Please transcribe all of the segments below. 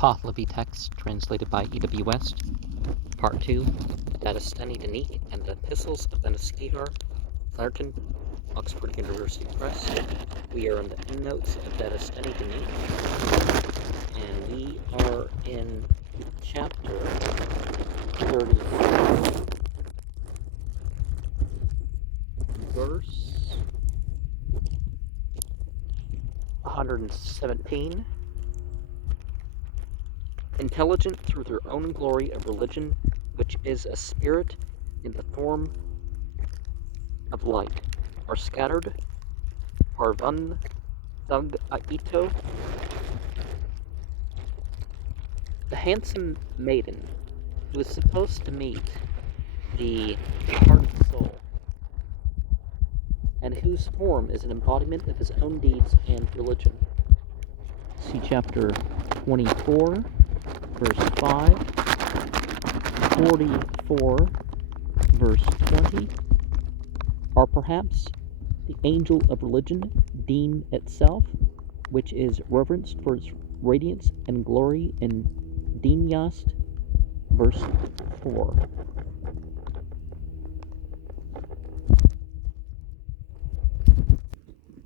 Pahlavi text translated by E.W. West, Part 2, Dadistani Dinik and the Epistles of Beneskihar, Clarendon, Oxford University Press. We are on the Endnotes of Dadistani Dinik, and we are in chapter 34, verse 117. Intelligent through their own glory of religion, which is a spirit in the form of light, are scattered, Parvan Thug Aito. The handsome maiden who is supposed to meet the heart soul, and whose form is an embodiment of his own deeds and religion. See chapter 24, verse 5, 44, verse 20, or perhaps the angel of religion, Din itself, which is reverenced for its radiance and glory in Dinyast, verse 4.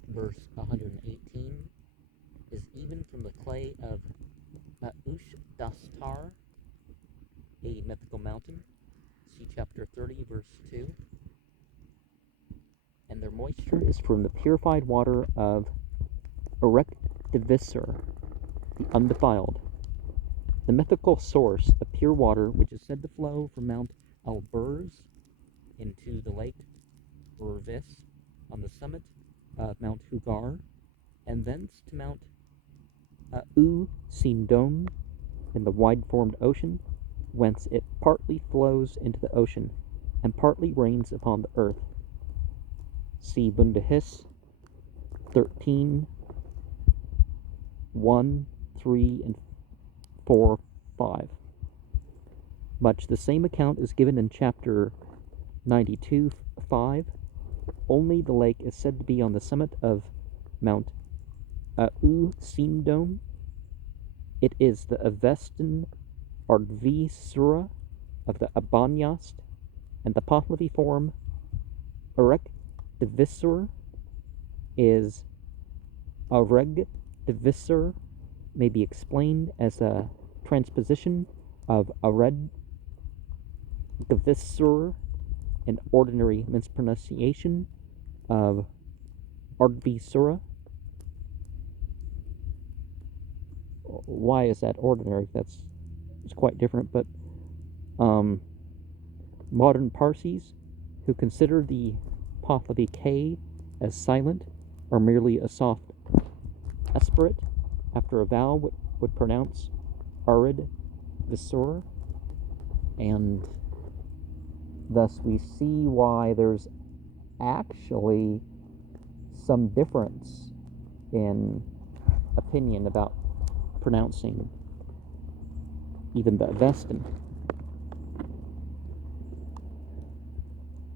Verse 118 is even from the clay of Maush Dastar, a mythical mountain. See chapter 30, verse 2. And their moisture is from the purified water of Erekdivisur, the undefiled. The mythical source of pure water, which is said to flow from Mount Alburz into the lake Urvis on the summit of Mount Hugar, and thence to Mount Sindon in the wide-formed ocean, whence it partly flows into the ocean, and partly rains upon the earth. See Bundahis 13, 1, 3, and 4, 5. Much the same account is given in chapter 92, 5. Only the lake is said to be on the summit of Mount Sindon. It is the Avestan Ardvisura of the Abanyast, and the Pahlavi form Erekdivisur is Aregdivisur, may be explained as a transposition of Aregdivisur, an ordinary mispronunciation of Ardvisura. Why is that ordinary? It's quite different, but modern Parsis who consider the Pahlavi K as silent or merely a soft aspirate after a vowel would pronounce Arid Visur, and thus we see why there's actually some difference in opinion about pronouncing even the Avestan.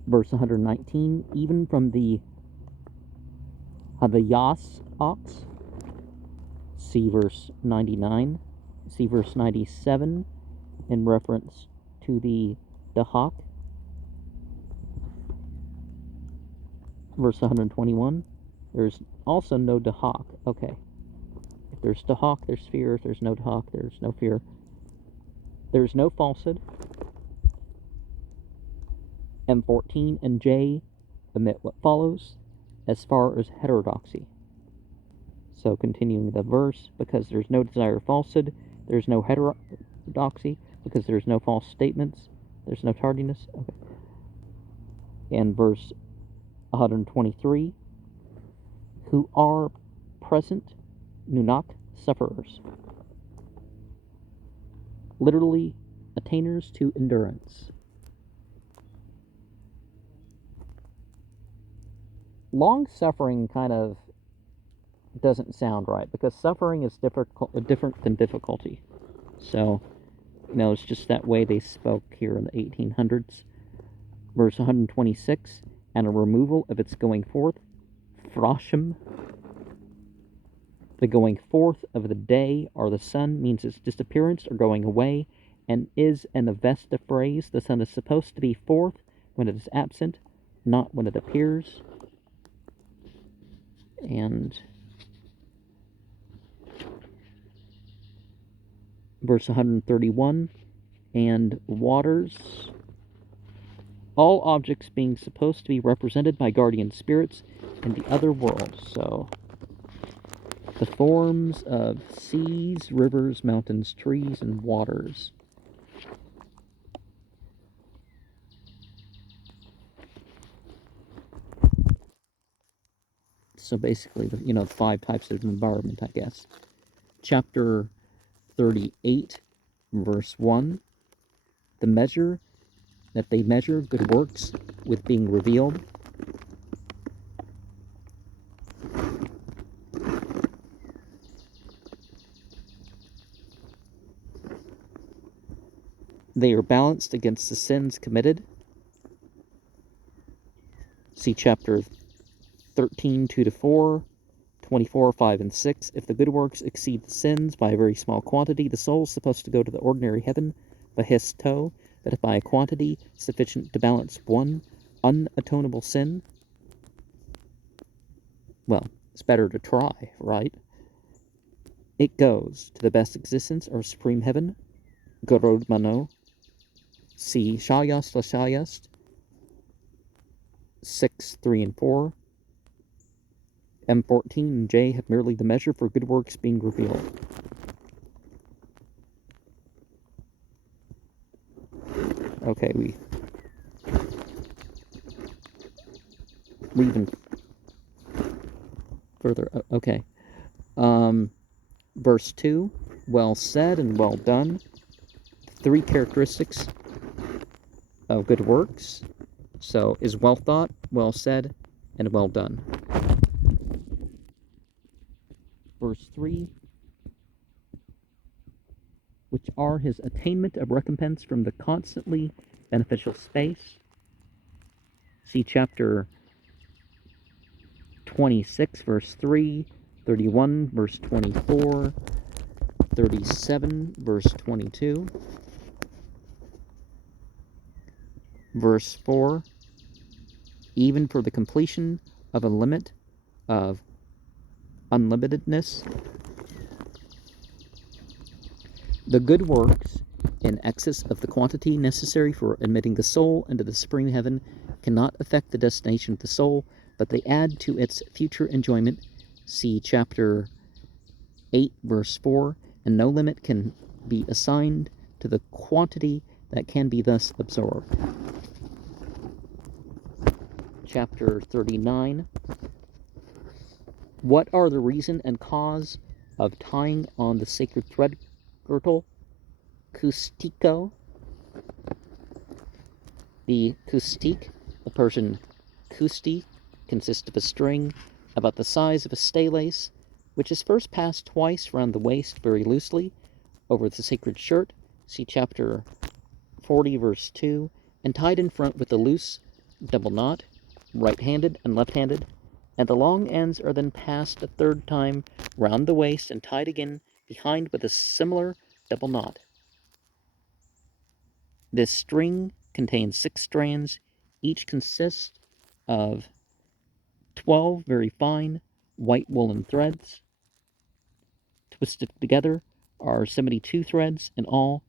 Verse 119, even from the Havayas ox, see verse 99, see verse 97 in reference to the Dahak. Verse 121, there's also no Dahak. Okay. If there's Dahak, there's fear. If there's no Dahak, there's no fear. There's no falsehood. M14 and J omit what follows as far as heterodoxy. So continuing the verse, because there's no desire of falsehood, there's no heterodoxy, because there's no false statements, there's no tardiness. Okay. And verse 123, who are present Nunak sufferers, literally attainers to endurance. Long suffering kind of doesn't sound right, because suffering is different than difficulty. So, it's just that way they spoke here in the 1800s. Verse 126, and a removal of its going forth, Frasham, The going forth of the day or the sun means its disappearance or going away, and is an Avesta phrase. The sun is supposed to be forth when it is absent, not when it appears. And verse 131, and waters, all objects being supposed to be represented by guardian spirits in the other world. So the forms of seas, rivers, mountains, trees, and waters. So basically, the 5 types of environment, I guess. Chapter 38, verse 1. The measure that they measure good works with being revealed. They are balanced against the sins committed. See chapter 13, 2-4, 24, 5, and 6. If the good works exceed the sins by a very small quantity, the soul is supposed to go to the ordinary heaven, Bahisto, but if by a quantity sufficient to balance one unatonable sin, well, it's better to try, right? It goes to the best existence or supreme heaven, Gorodmano. See Shayast Lashayast 6, 3, and 4. M14 and J have merely the measure for good works being revealed. Okay, we even further. Okay. Verse 2, well said and well done. 3 characteristics of good works. So is well thought, well said, and well done. Verse 3, which are his attainment of recompense from the constantly beneficial space. See chapter 26, verse 3, 31, verse 24, 37, verse 22, verse 4, even for the completion of a limit of unlimitedness. The good works, in excess of the quantity necessary for admitting the soul into the supreme heaven, cannot affect the destination of the soul, but they add to its future enjoyment. See chapter 8, verse 4, and no limit can be assigned to the quantity that can be thus absorbed. Chapter 39. What are the reason and cause of tying on the sacred thread girdle, kustiko? The kustik, the Persian kusti, consists of a string about the size of a stay lace, which is first passed twice round the waist very loosely over the sacred shirt, see chapter 40, verse 2, and tied in front with a loose double knot, right-handed and left-handed, and the long ends are then passed a third time round the waist and tied again behind with a similar double knot. This string contains 6 strands. Each consists of 12 very fine white woolen threads. Twisted together are 72 threads in all.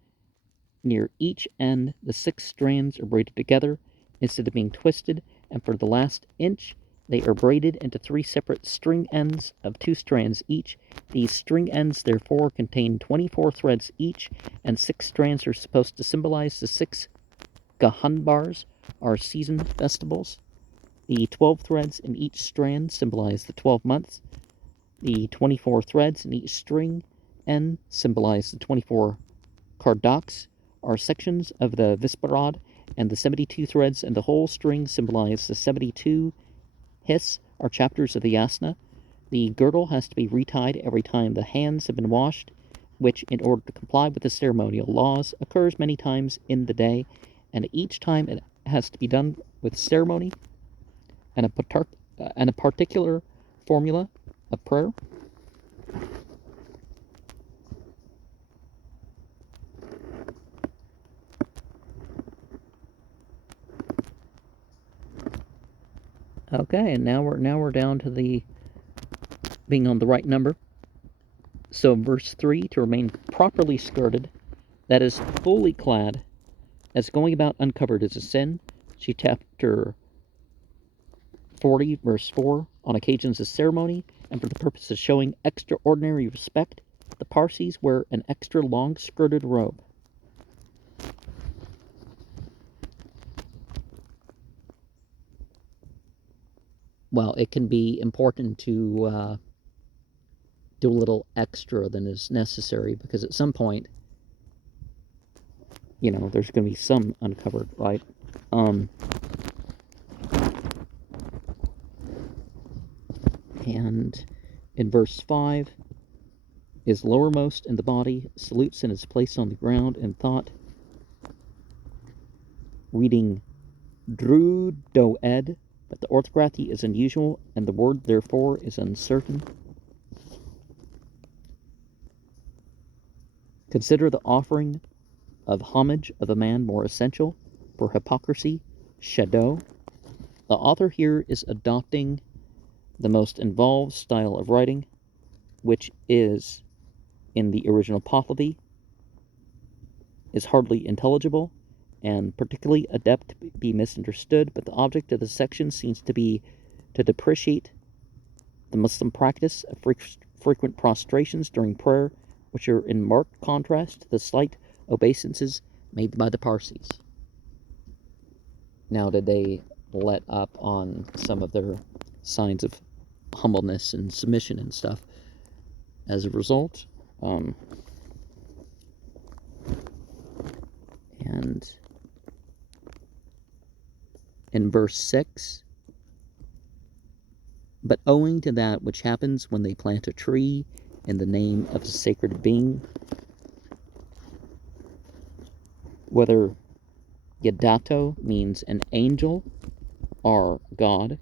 Near each end, the 6 strands are braided together instead of being twisted, and for the last inch, they are braided into 3 separate string ends of 2 strands each. These string ends, therefore, contain 24 threads each, and 6 strands are supposed to symbolize the 6 gahanbars, or season festivals. The 12 threads in each strand symbolize the 12 months. The 24 threads in each string end symbolize the 24 kardaks, are sections of the Visparad, and the 72 threads in the whole string symbolize the 72 hiss, are chapters of the yasna. The girdle has to be retied every time the hands have been washed, which, in order to comply with the ceremonial laws, occurs many times in the day, and each time it has to be done with ceremony and a particular formula of prayer. Okay, and now we're down to the being on the right number. So verse 3, to remain properly skirted, that is fully clad, as going about uncovered is a sin. See chapter 40, verse 4, on occasions of ceremony, and for the purpose of showing extraordinary respect, the Parsis wear an extra long-skirted robe. Well, it can be important to do a little extra than is necessary, because at some point, you know, there's going to be some uncovered, right? And in verse 5, is lowermost in the body, salutes in his place on the ground in thought, reading Dru do ed, but the orthography is unusual, and the word therefore is uncertain. Consider the offering of homage of a man more essential for hypocrisy, shadow. The author here is adopting the most involved style of writing, which is, in the original Pahlavi, is hardly intelligible, and particularly adept to be misunderstood, but the object of the section seems to be to depreciate the Muslim practice of frequent prostrations during prayer, which are in marked contrast to the slight obeisances made by the Parsis. Now, did they let up on some of their signs of humbleness and submission and stuff as a result? And in verse 6, but owing to that which happens when they plant a tree in the name of a sacred being, whether Yadato means an angel or God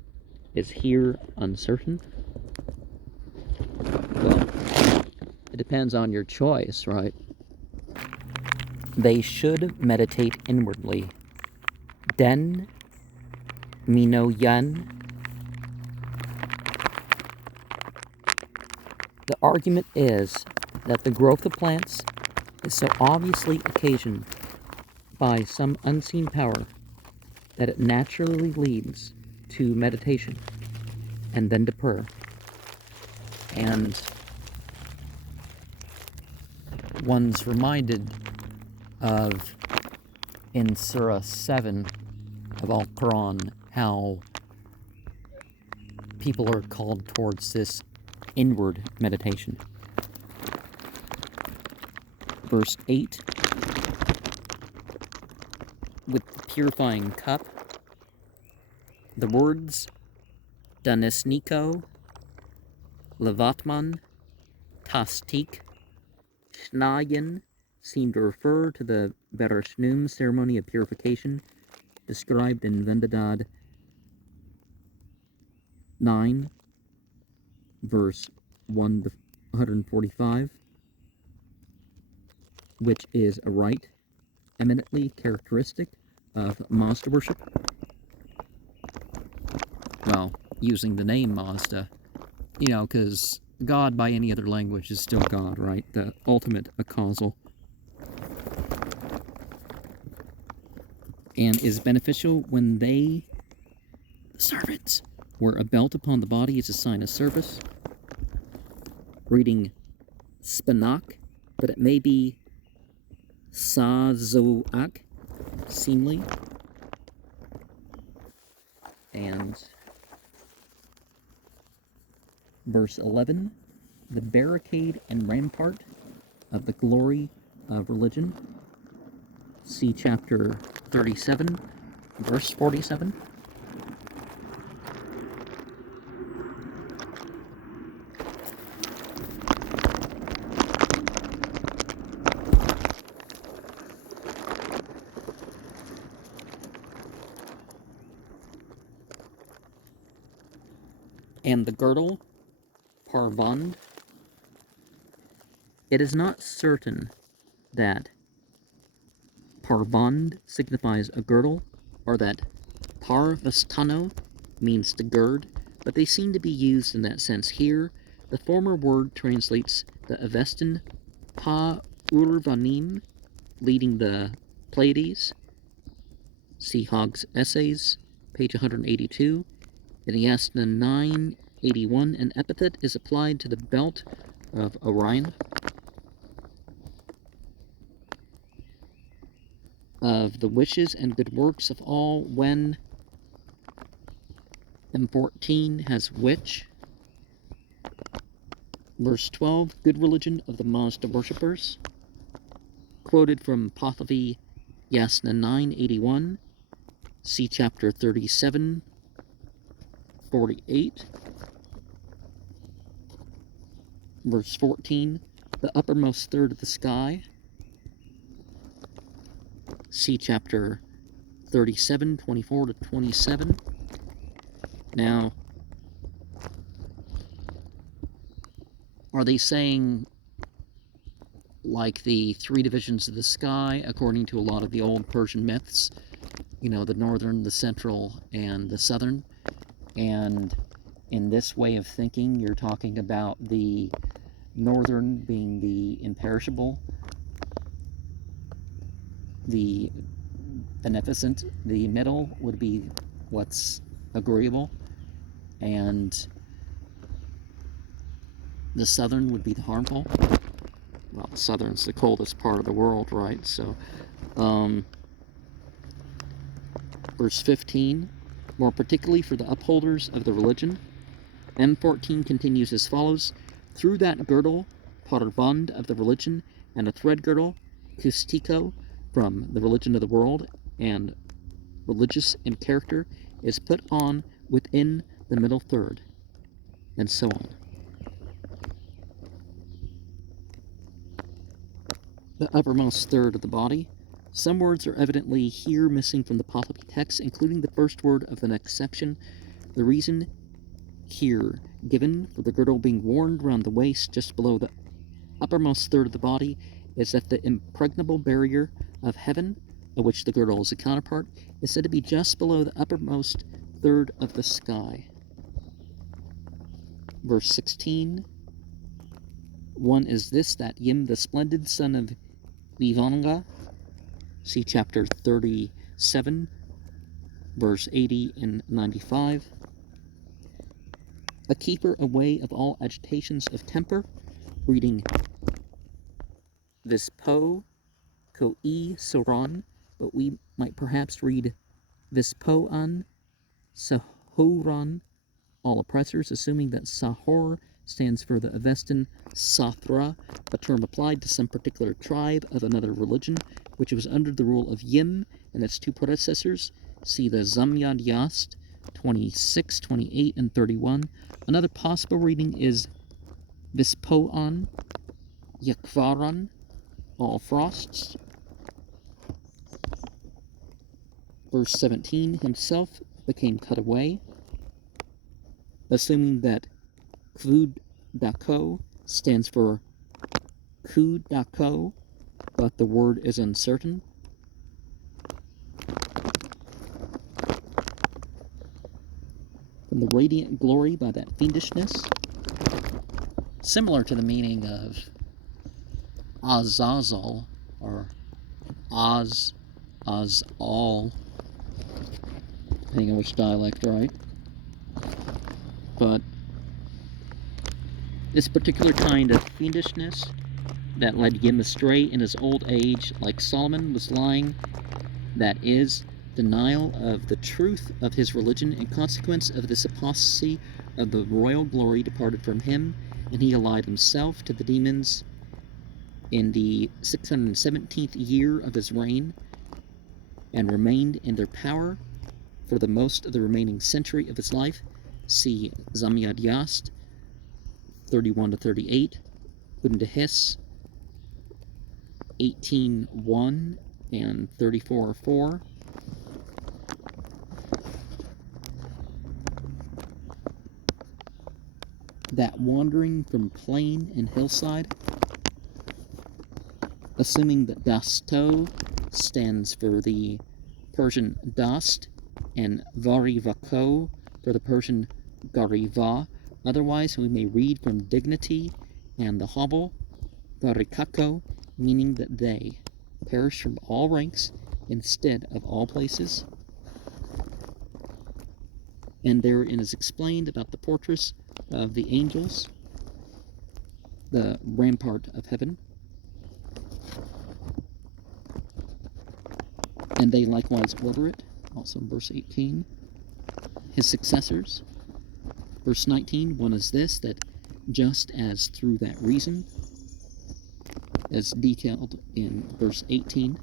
is here uncertain. Well, it depends on your choice, right? They should meditate inwardly. Den Mino Yan. The argument is that the growth of plants is so obviously occasioned by some unseen power that it naturally leads to meditation and then to prayer. And one's reminded of in Surah 7 of Al-Quran how people are called towards this inward meditation. Verse 8, with the purifying cup, the words Danisniko, Levatman, Tastik, Shnayan seem to refer to the Bereshnum ceremony of purification described in Vendadad 9, verse 1 to 145, which is a rite eminently characteristic of Mazda worship. Well, using the name Mazda, you know, because God by any other language is still God, right? The ultimate causal. And is beneficial when they, the servants, wear a belt upon the body as a sign of service. Reading Spanak, but it may be Sazoak, seemly. And verse 11, the barricade and rampart of the glory of religion. See chapter 37, verse 47. And the girdle, Parvand, It is not certain that Parband signifies a girdle, or that Parvastano means to gird, but they seem to be used in that sense here. The former word translates the Avestan Pa Urvanim, leading the Pleiades. See Hogg's Essays, page 182. In Yasna 981, an epithet is applied to the belt of Orion. Of the wishes and good works of all, when M14 has which. Verse 12, good religion of the Mazda worshippers. Quoted from Pahlavi, Yasna 981. See chapter 37, 48. Verse 14, the uppermost third of the sky. See chapter 37, 24 to 27. Now, are they saying like the three divisions of the sky, according to a lot of the old Persian myths? You know, the northern, the central, and the southern. And in this way of thinking, you're talking about the northern being the imperishable, the beneficent, the middle would be what's agreeable, and the southern would be the harmful. Well, the southern's the coldest part of the world, right? So, verse 15, more particularly for the upholders of the religion. M14 continues as follows: through that girdle, Parband of the religion, and a thread girdle, Kustiko, from the religion of the world, and religious in character, is put on within the middle third, and so on. The uppermost third of the body. Some words are evidently here missing from the Pahlavi text, including the first word of the next section. The reason here given for the girdle being worn round the waist just below the uppermost third of the body is that the impregnable barrier of heaven, of which the girdle is a counterpart, is said to be just below the uppermost third of the sky. Verse 16, one is this, that Yim, the splendid son of Vivanga, see chapter 37, verse 80 and 95, a keeper away of all agitations of temper, reading Vispo Ko-e Soran, but we might perhaps read Vispo-an Sahoran, all oppressors, assuming that Sahor stands for the Avestan Sathra, a term applied to some particular tribe of another religion, which was under the rule of Yim and its two predecessors. See the Zamyad Yast, 26, 28, and 31. Another possible reading is Vispo-an Yakvaran, all frosts. Verse 17, himself became cut away, assuming that Kvud Dako stands for Kud Dako, but the word is uncertain. From the radiant glory by that fiendishness, similar to the meaning of Azazel, or Azal, depending on which dialect, right? But this particular kind of fiendishness that led Yim astray in his old age, like Solomon was lying, that is, denial of the truth of his religion in consequence of this apostasy of the royal glory departed from him, and he allied himself to the demons in the 617th year of his reign, and remained in their power for the most of the remaining century of his life. See Zamyad Yast, 31 to 38, Undahis, 18:1 and 34:4. That wandering from plain and hillside, assuming that dasto stands for the Persian dast and varivako for the Persian gariva. Otherwise, we may read from dignity and the hobble, varikako, meaning that they perish from all ranks instead of all places. And therein is explained about the portraits of the angels, the rampart of heaven. And they likewise order it, also in verse 18. His successors. Verse 19, one is this, that just as through that reason, as detailed in verse 18,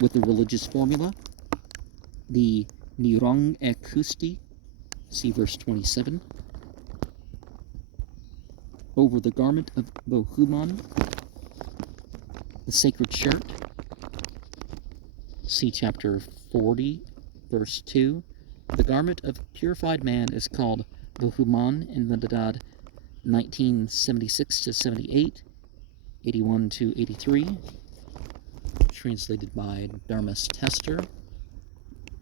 with the religious formula, the nirang ekusti, see verse 27, over the garment of Bohuman, the sacred shirt, see chapter 40, verse 2. The garment of purified man is called Bohuman in Vendadad 1976 to 78, 81 to 83, translated by Dharmas Tester,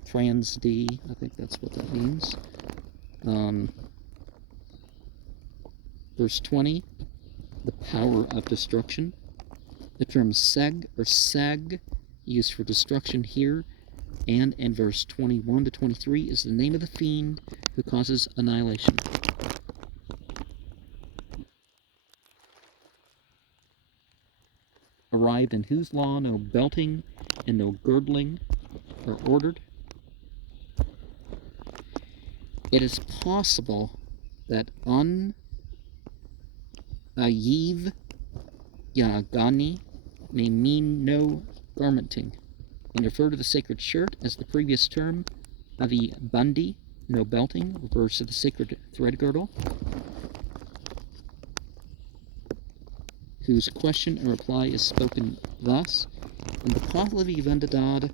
Trans D, I think that's what that means. Verse 20, the power of destruction. The term seg or seg, used for destruction here, and in verse 21 to 23 is the name of the fiend who causes annihilation. Arrived in whose law no belting and no girdling are ordered. It is possible that on Ayiv Yagani may mean no garmenting, and refer to the sacred shirt as the previous term, Avi Bandi, no belting, refers to the sacred thread girdle, whose question and reply is spoken thus. In the Pahlavi Vendadad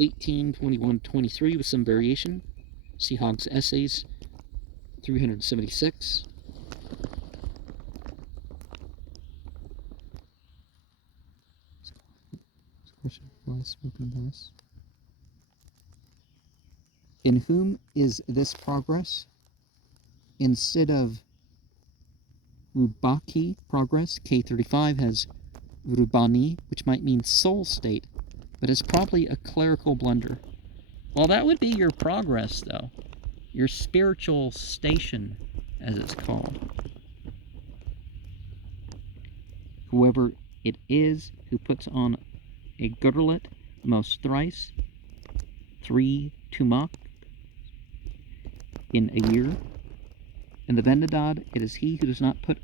18:21-23 with some variation, see Hogg's Essays 376. In whom is this progress? Instead of Rubaki progress, K35 has Rubani, which might mean soul state, but is probably a clerical blunder. Well, that would be your progress, though. Your spiritual station, as it's called. Whoever it is who puts on a girdlet most thrice, 3 tumak in a year. In the Vendadad, it is he who does not put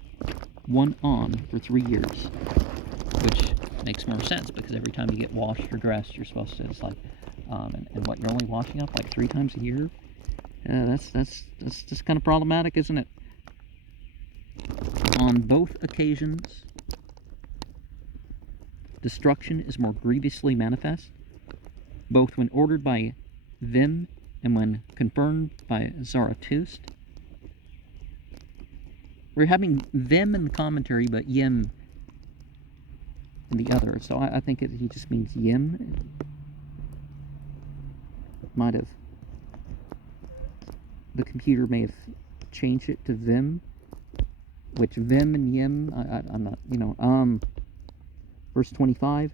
one on for 3 years, which makes more sense because every time you get washed or dressed, you're supposed to. It's like, and what, you're only washing up like 3 times a year. That's just kind of problematic, isn't it? On both occasions, destruction is more grievously manifest, both when ordered by them and when confirmed by Zarathustra. We're having them in the commentary, but yim in the other. So I think he just means yim. Might have. The computer may have changed it to them, which them and yim, I'm not, verse 25,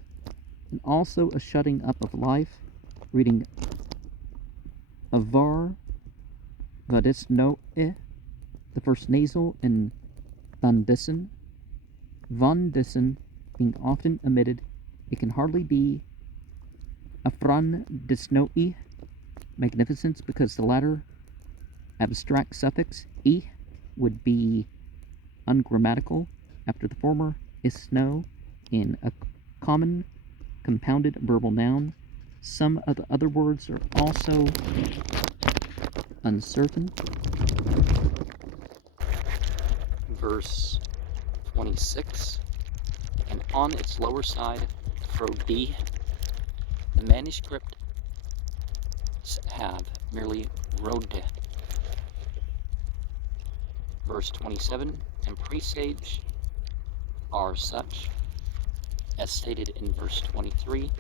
and also a shutting up of life, reading avar, vadis no the first nasal in vandisen. Vandisen being often omitted, it can hardly be afran disnoi, magnificence, because the latter abstract suffix e would be ungrammatical after the former isno in a common compounded verbal noun. Some of the other words are also uncertain. Verse 26, and on its lower side, Frodi, the manuscripts have merely Rode. Verse 27, and presage are such, as stated in verse 23.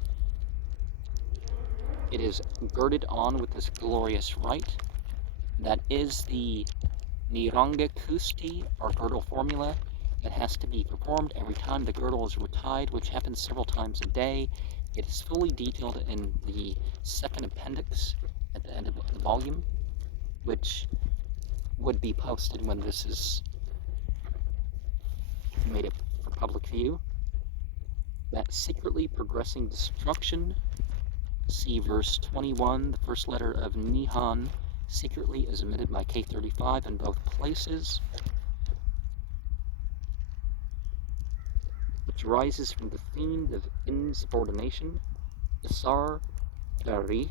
It is girded on with this glorious rite. That is the Niranga Kusti, or girdle formula, that has to be performed every time the girdle is retied, which happens several times a day. It is fully detailed in the second appendix at the end of the volume, which would be posted when this is made up for public view. That secretly progressing destruction, see verse 21, the first letter of Nihon, secretly is emitted by K35 in both places, which arises from the fiend of insubordination, Isar Dari.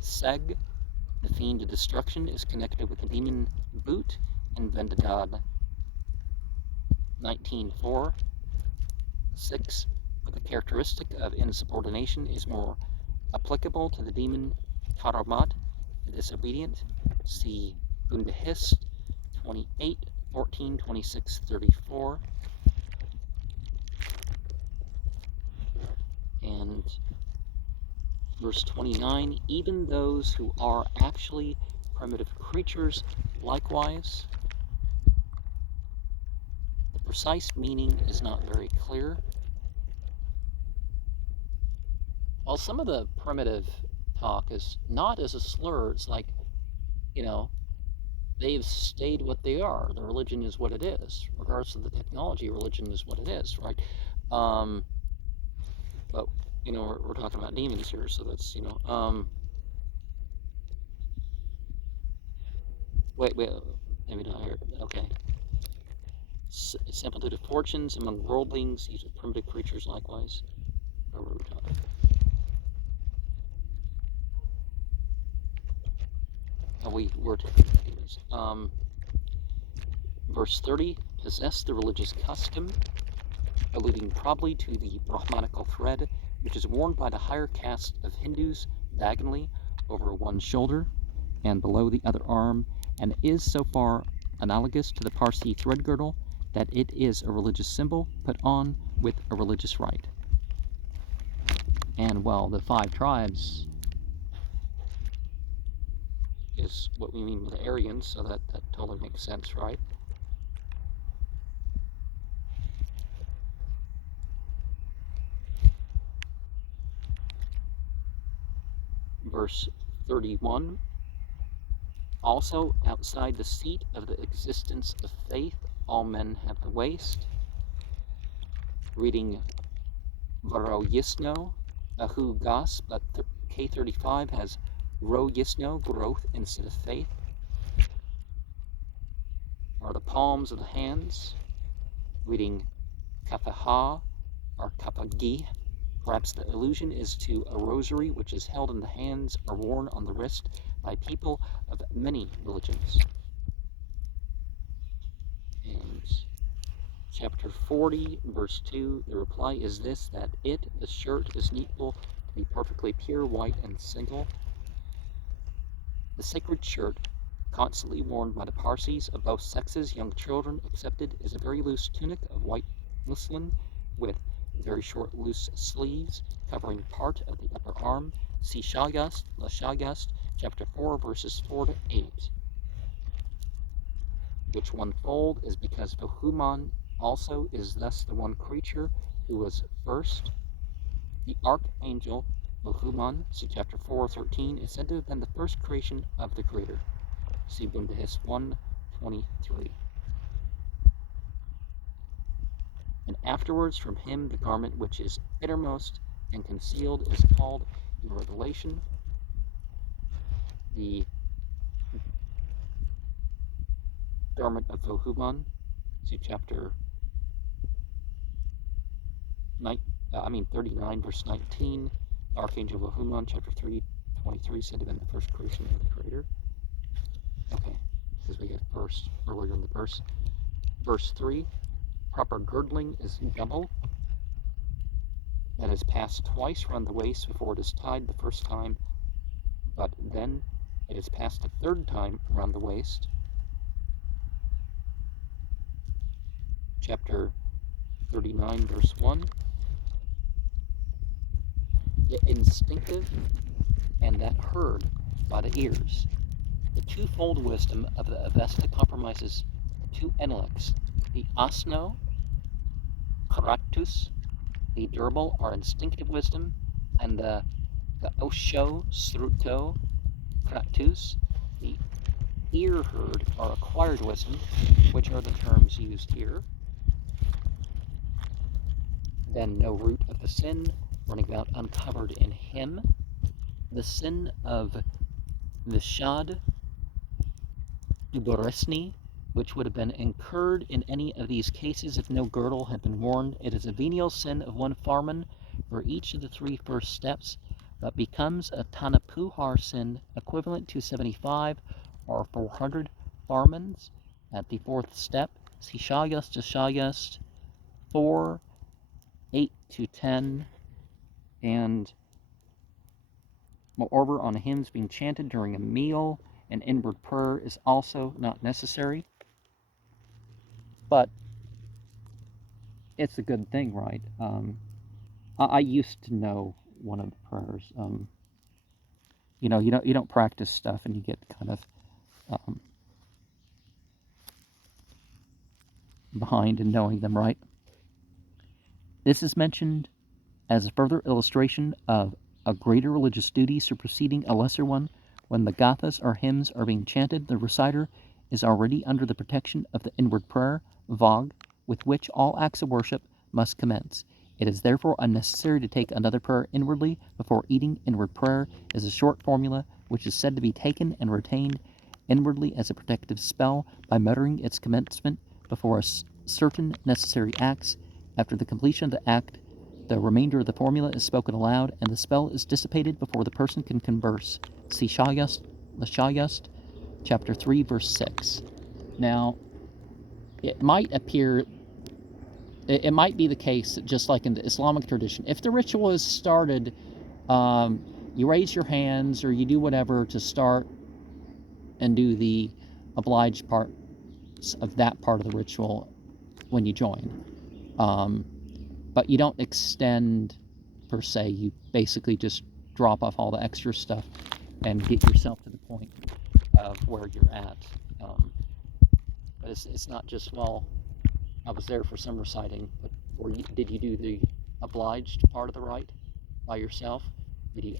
Seg, the fiend of destruction, is connected with the demon Boot in Vendadad 19.4. 6, but the characteristic of insubordination is more applicable to the demon Karamat, the disobedient. See Bundahist 28, 14, 26, 34. And verse 29, even those who are actually primitive creatures likewise. The precise meaning is not very clear. While some of the primitive talk is not as a slur, it's like, they've stayed what they are. The religion is what it is. Regardless of the technology, religion is what it is, right? But, we're talking about demons here, so that's, wait, maybe not here. Okay. Similitude of fortunes among worldlings, these are primitive creatures likewise. Where were we talking? We were taking demons. Verse 30, possess the religious custom, alluding probably to the Brahmanical thread, which is worn by the higher caste of Hindus diagonally over one shoulder and below the other arm, and is so far analogous to the Parsi thread girdle that it is a religious symbol put on with a religious rite. And well, the 5 tribes is what we mean with Aryans, so that totally makes sense, right? Verse 31, also outside the seat of the existence of faith, all men have the waste. Reading Varo Yisno, Ahu Gas, but K35 has Ro Yisno, growth instead of faith. Are the palms of the hands. Reading Kapaha or Kapagi. Perhaps the allusion is to a rosary which is held in the hands or worn on the wrist by people of many religions. And chapter 40, verse 2, the reply is this, that the shirt, is needful to be perfectly pure, white, and single. The sacred shirt, constantly worn by the Parsis of both sexes, young children excepted, is a very loose tunic of white muslin with very short loose sleeves covering part of the upper arm. See Shagast, Lashagast, chapter 4, verses 4 to 8. Which one fold is because Bahuman also is thus the one creature who was first. The archangel Bahuman, see chapter 4:13, is said to have been the first creation of the Creator. See Bundahis 1:23. And afterwards from him the garment which is innermost and concealed is called in Revelation the garment of Bahuman. See chapter 39, verse 19. Archangel Bahuman, chapter 3:23, said to have been the first creation of the Creator. Okay, because we get first earlier in the verse. Verse 3, proper girdling is double. That is passed twice round the waist before it is tied the first time, but then it is passed a third time round the waist. chapter 39, verse 1. Yet instinctive, and that heard by the ears. The twofold wisdom of the Avesta compromises two intellects, the asno, kratus, the durable or instinctive wisdom, and the osho, sruto, kratus, the ear-heard or acquired wisdom, which are the terms used here. Then no root of the sin, running about uncovered in him. The sin of Vishad, Duboresny, which would have been incurred in any of these cases if no girdle had been worn. It is a venial sin of one farman for each of the three first steps, but becomes a Tanapuhar sin equivalent to 75 or 400 farmans at the fourth step. See Shayast to Shayast 4, 8 to 10, and moreover, on hymns being chanted during a meal, an inward prayer is also not necessary. But it's a good thing, right? I used to know one of the prayers. You don't practice stuff, and you get kind of behind in knowing them, right? This is mentioned as a further illustration of a greater religious duty superseding a lesser one. When the gathas or hymns are being chanted, the reciter is already under the protection of the inward prayer, vag, with which all acts of worship must commence. It is therefore unnecessary to take another prayer inwardly before eating. Inward prayer is a short formula which is said to be taken and retained inwardly as a protective spell by muttering its commencement before certain necessary acts. After the completion of the act, the remainder of the formula is spoken aloud, and the spell is dissipated before the person can converse. See Shayast, chapter 3, verse 6. Now, it might be the case that just like in the Islamic tradition, if the ritual is started, you raise your hands or you do whatever to start and do the obliged parts of that part of the ritual when you join. But you don't extend per se. You basically just drop off all the extra stuff and get yourself to the point of where you're at. But it's not just, well, I was there for some reciting, but did you do the obliged part of the rite by yourself? Did you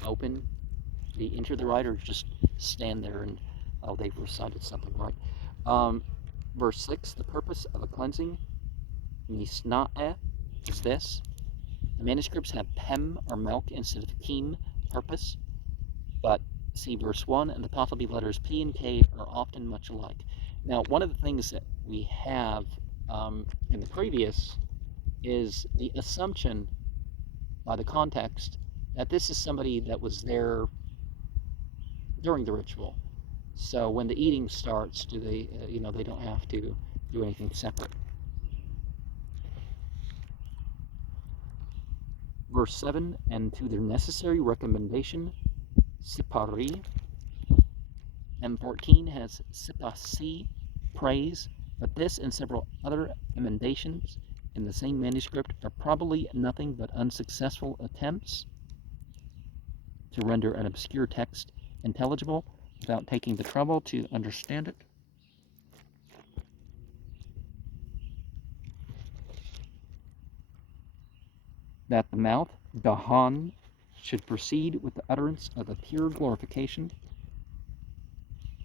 enter the rite, or just stand there and, oh, they've recited something, right? Verse 6, the purpose of a cleansing, misna'eh, is this. The manuscripts have pem or milk instead of kim, purpose, but see verse 1, and the Pahlavi letters P and K are often much alike. Now, one of the things that we have in the previous is the assumption by the context that this is somebody that was there during the ritual. So when the eating starts, they don't have to do anything separate. Verse 7, and to their necessary recommendation, sipari. M14 has sipasi, praise, but this and several other emendations in the same manuscript are probably nothing but unsuccessful attempts to render an obscure text intelligible without taking the trouble to understand it. That the mouth, dahan, should proceed with the utterance of a pure glorification.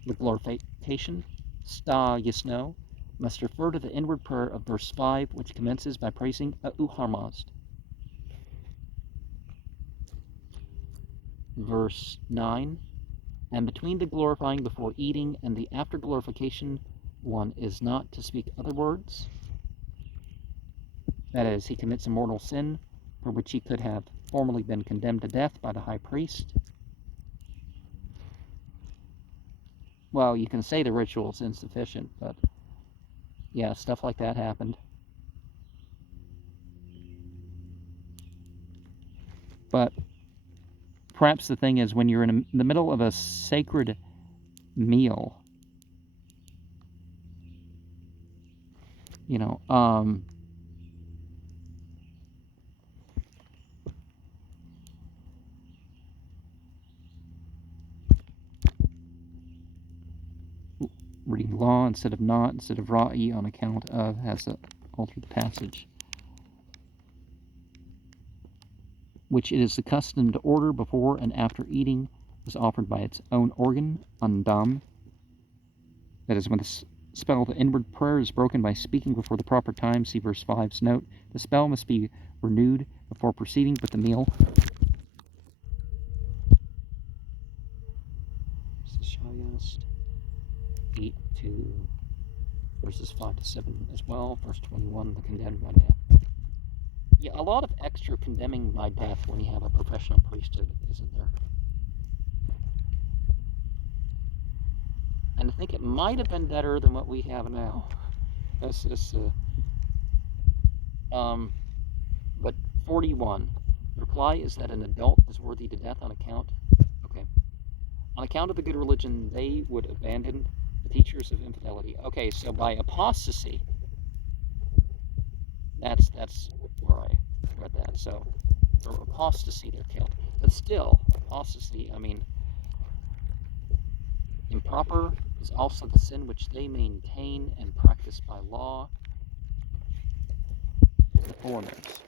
The glorification, sta yisno, must refer to the inward prayer of verse 5, which commences by praising Uharmazd. Verse 9, and between the glorifying before eating and the after glorification, one is not to speak other words. That is, he commits a mortal sin for which he could have formerly been condemned to death by the high priest. Well, you can say the ritual is insufficient, but yeah, stuff like that happened. But perhaps the thing is, when you're in the middle of a sacred meal, ra instead of not, instead of ra'i on account of, has to alter the passage. Which it is the custom to order before and after eating is offered by its own organ, undam. That is, when the spell of the inward prayer is broken by speaking before the proper time, see verse 5's note. The spell must be renewed before proceeding with the meal. This is Shayast 8 to verses 5 to 7 as well. Verse 21, the condemned by death. Yeah, a lot of extra condemning by death when you have a professional priesthood, isn't there? And I think it might have been better than what we have now. But 41. The reply is that an adult is worthy to death on account of the good religion they would abandon the teachers of infidelity. Okay, so by apostasy, that's where I read that. So for apostasy, they're killed. But still, apostasy, I mean, improper is also the sin which they maintain and practice by law. The foreigners.